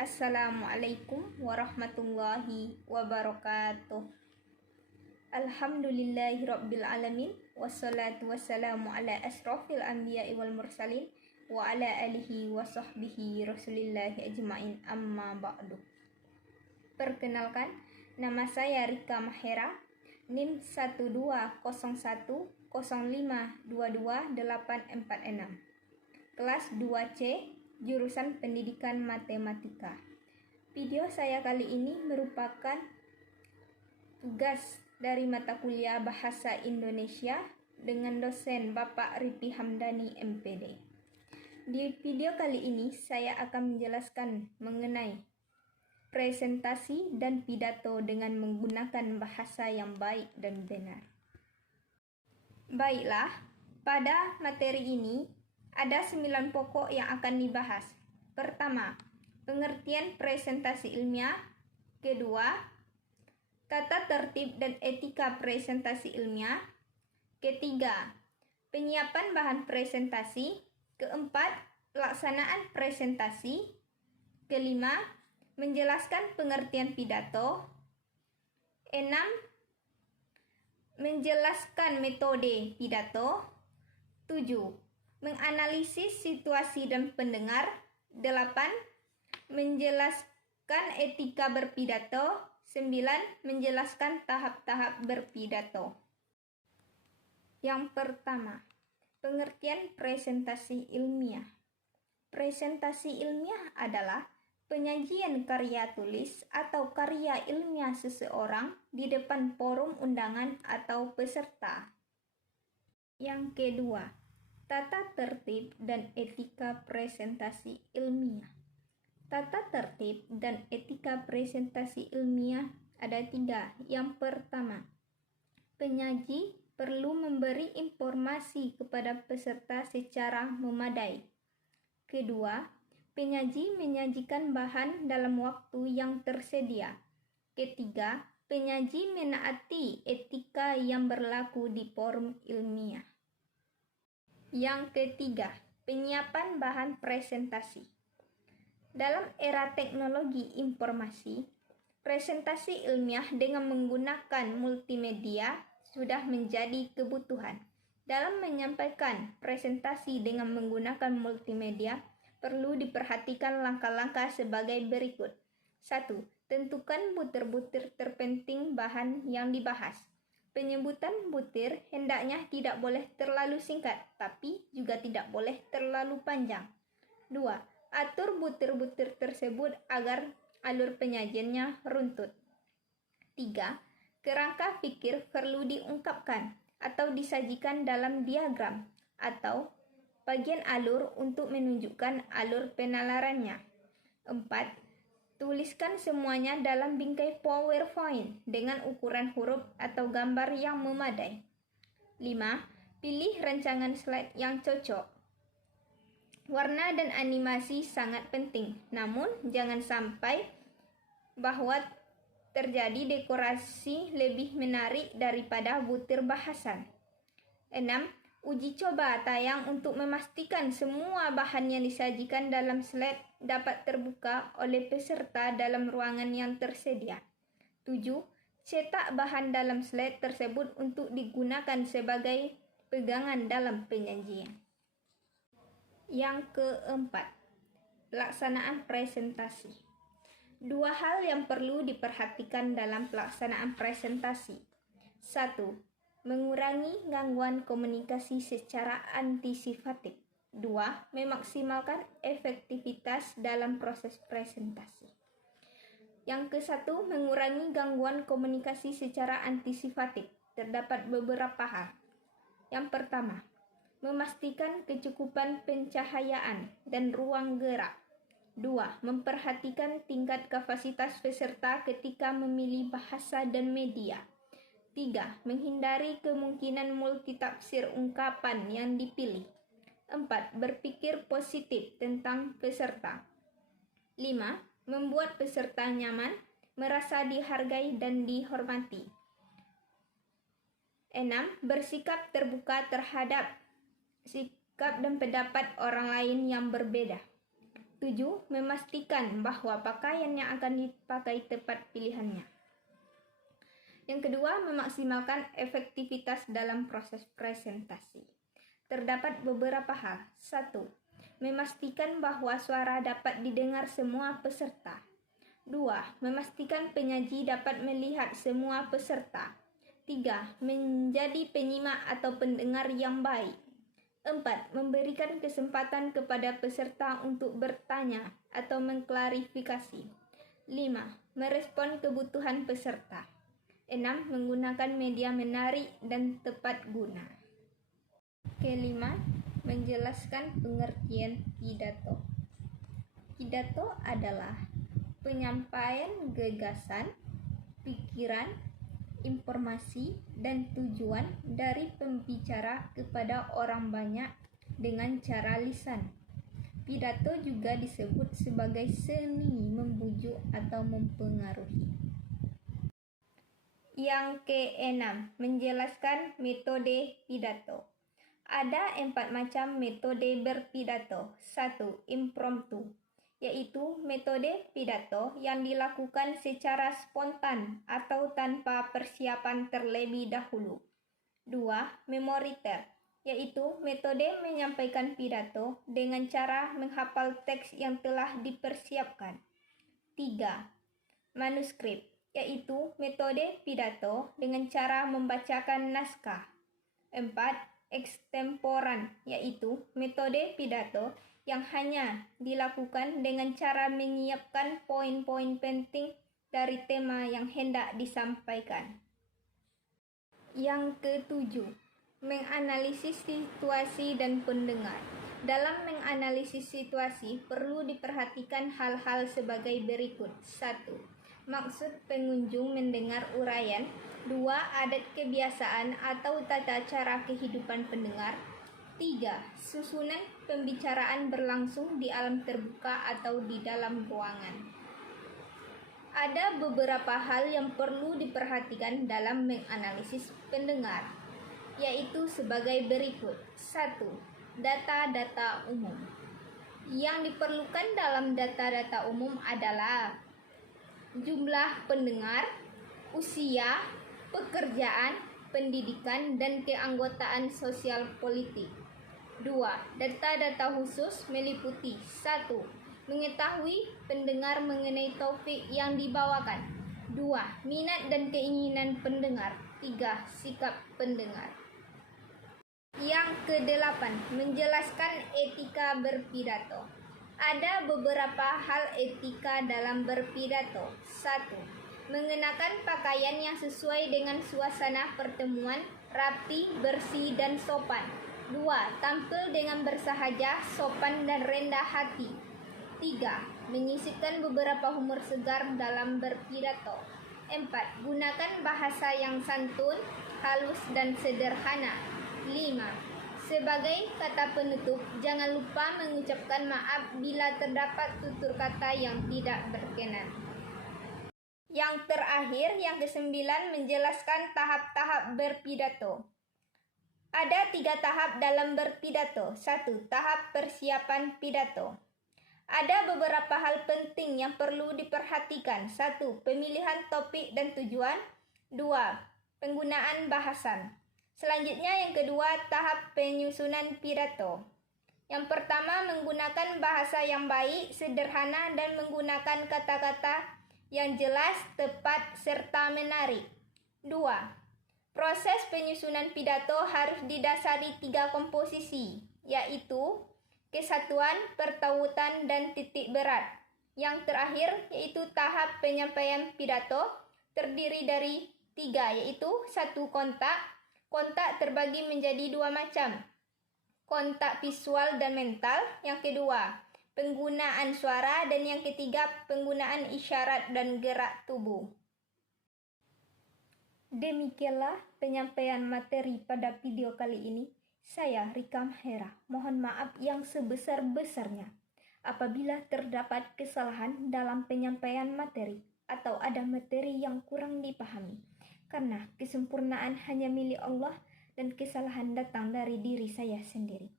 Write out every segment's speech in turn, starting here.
Assalamualaikum warahmatullahi wabarakatuh. Alhamdulillahirabbil alamin wassalatu wassalamu ala asrofil anbiya'i wal mursalin wa ala alihi wa sahbihi rasulillahi ajma'in amma ba'du. Perkenalkan, nama saya Rika Mahera, NIM 12105222846, kelas 2C, jurusan Pendidikan Matematika. Video saya kali ini merupakan tugas dari mata kuliah Bahasa Indonesia dengan dosen Bapak Ripi Hamdani MPD. Di video kali ini saya akan menjelaskan mengenai presentasi dan pidato dengan menggunakan bahasa yang baik dan benar. Baiklah, pada materi ini ada 9 pokok yang akan dibahas. Pertama, pengertian presentasi ilmiah. Kedua, tata tertib dan etika presentasi ilmiah. Ketiga, penyiapan bahan presentasi. Keempat, pelaksanaan presentasi. Kelima, menjelaskan pengertian pidato. 6, menjelaskan metode pidato. 7, menganalisis situasi dan pendengar. 8, menjelaskan etika berpidato. 9, menjelaskan tahap-tahap berpidato. Yang pertama, pengertian presentasi ilmiah. Presentasi ilmiah adalah penyajian karya tulis atau karya ilmiah seseorang di depan forum undangan atau peserta. Yang kedua, tata tertib dan etika presentasi ilmiah. Tata tertib dan etika presentasi ilmiah ada 3. Yang pertama, penyaji perlu memberi informasi kepada peserta secara memadai. Kedua, penyaji menyajikan bahan dalam waktu yang tersedia. Ketiga, penyaji menaati etika yang berlaku di forum ilmiah. Yang ketiga, penyiapan bahan presentasi. Dalam era teknologi informasi, presentasi ilmiah dengan menggunakan multimedia sudah menjadi kebutuhan. Dalam menyampaikan presentasi dengan menggunakan multimedia, perlu diperhatikan langkah-langkah sebagai berikut. 1. Tentukan butir-butir terpenting bahan yang dibahas. Penyebutan butir hendaknya tidak boleh terlalu singkat, tapi juga tidak boleh terlalu panjang. 2. Atur butir-butir tersebut agar alur penyajiannya runtut. 3. Kerangka pikir perlu diungkapkan atau disajikan dalam diagram atau bagian alur untuk menunjukkan alur penalarannya. 4. Tuliskan semuanya dalam bingkai PowerPoint dengan ukuran huruf atau gambar yang memadai. 5. Pilih rancangan slide yang cocok. Warna dan animasi sangat penting, namun jangan sampai bahwa terjadi dekorasi lebih menarik daripada butir bahasan. 6. Uji coba tayang untuk memastikan semua bahan yang disajikan dalam slide dapat terbuka oleh peserta dalam ruangan yang tersedia. 7. Cetak bahan dalam slide tersebut untuk digunakan sebagai pegangan dalam penyajian. Yang keempat, pelaksanaan presentasi. 2 hal yang perlu diperhatikan dalam pelaksanaan presentasi. 1. Mengurangi gangguan komunikasi secara antisipatif. 2. Memaksimalkan efektivitas dalam proses presentasi. Yang ke-1, mengurangi gangguan komunikasi secara antisipatif. Terdapat beberapa hal. Yang pertama, memastikan kecukupan pencahayaan dan ruang gerak. 2. Memperhatikan tingkat kapasitas peserta ketika memilih bahasa dan media. 3. Menghindari kemungkinan multitafsir ungkapan yang dipilih. 4. Berpikir positif tentang peserta. 5. Membuat peserta nyaman, merasa dihargai dan dihormati. 6. Bersikap terbuka terhadap sikap dan pendapat orang lain yang berbeda. 7. Memastikan bahwa pakaian yang akan dipakai tepat pilihannya. Yang kedua, memaksimalkan efektivitas dalam proses presentasi. Terdapat beberapa hal. 1. Memastikan bahwa suara dapat didengar semua peserta. 2. Memastikan penyaji dapat melihat semua peserta. 3. Menjadi penyimak atau pendengar yang baik. 4. Memberikan kesempatan kepada peserta untuk bertanya atau mengklarifikasi. 5. Merespon kebutuhan peserta. 6. Menggunakan media menarik dan tepat guna. Kelima, menjelaskan pengertian pidato. Pidato adalah penyampaian gagasan, pikiran, informasi, dan tujuan dari pembicara kepada orang banyak dengan cara lisan. Pidato juga disebut sebagai seni membujuk atau mempengaruhi. Yang keenam, menjelaskan metode pidato. Ada 4 macam metode berpidato. 1. Impromptu, yaitu metode pidato yang dilakukan secara spontan atau tanpa persiapan terlebih dahulu. 2. Memoriter, yaitu metode menyampaikan pidato dengan cara menghafal teks yang telah dipersiapkan. 3. Manuskrip, yaitu metode pidato dengan cara membacakan naskah. 4. Ekstemporan, yaitu metode pidato yang hanya dilakukan dengan cara menyiapkan poin-poin penting dari tema yang hendak disampaikan. Yang ketujuh, menganalisis situasi dan pendengar. Dalam menganalisis situasi, perlu diperhatikan hal-hal sebagai berikut. 1. Maksud pengunjung mendengar uraian. 2. Adat kebiasaan atau tata cara kehidupan pendengar. 3. Susunan pembicaraan berlangsung di alam terbuka atau di dalam ruangan. Ada beberapa hal yang perlu diperhatikan dalam menganalisis pendengar, yaitu sebagai berikut. 1. Data-data umum. Yang diperlukan dalam data-data umum adalah jumlah pendengar, usia, pekerjaan, pendidikan, dan keanggotaan sosial politik. 2. Data-data khusus meliputi 1. Mengetahui pendengar mengenai topik yang dibawakan. 2. Minat dan keinginan pendengar. 3. Sikap pendengar. Yang kedelapan, menjelaskan etika berpidato. Ada beberapa hal etika dalam berpidato. 1. Mengenakan pakaian yang sesuai dengan suasana pertemuan, rapi, bersih, dan sopan. 2. Tampil dengan bersahaja, sopan, dan rendah hati. 3. Menyisipkan beberapa humor segar dalam berpidato. 4. Gunakan bahasa yang santun, halus, dan sederhana. 5. Sebagai kata penutup, jangan lupa mengucapkan maaf bila terdapat tutur kata yang tidak berkenan. Yang terakhir, yang kesembilan, menjelaskan tahap-tahap berpidato. Ada 3 tahap dalam berpidato. 1. Tahap persiapan pidato. Ada beberapa hal penting yang perlu diperhatikan. 1. Pemilihan topik dan tujuan. 2. Penggunaan bahasan. Selanjutnya yang kedua, tahap penyusunan pidato. Yang pertama, menggunakan bahasa yang baik, sederhana, dan menggunakan kata-kata yang jelas, tepat, serta menarik. 2. Proses penyusunan pidato harus didasari 3 komposisi, yaitu kesatuan, pertautan, dan titik berat. Yang terakhir yaitu tahap penyampaian pidato terdiri dari 3, yaitu 1. Kontak. Kontak terbagi menjadi 2 macam, kontak visual dan mental. Yang kedua, penggunaan suara, dan yang ketiga, penggunaan isyarat dan gerak tubuh. Demikianlah penyampaian materi pada video kali ini. Saya Rika Mahera, mohon maaf yang sebesar-besarnya apabila terdapat kesalahan dalam penyampaian materi atau ada materi yang kurang dipahami, karena kesempurnaan hanya milik Allah dan kesalahan datang dari diri saya sendiri.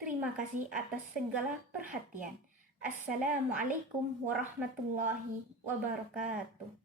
Terima kasih atas segala perhatian. Assalamualaikum warahmatullahi wabarakatuh.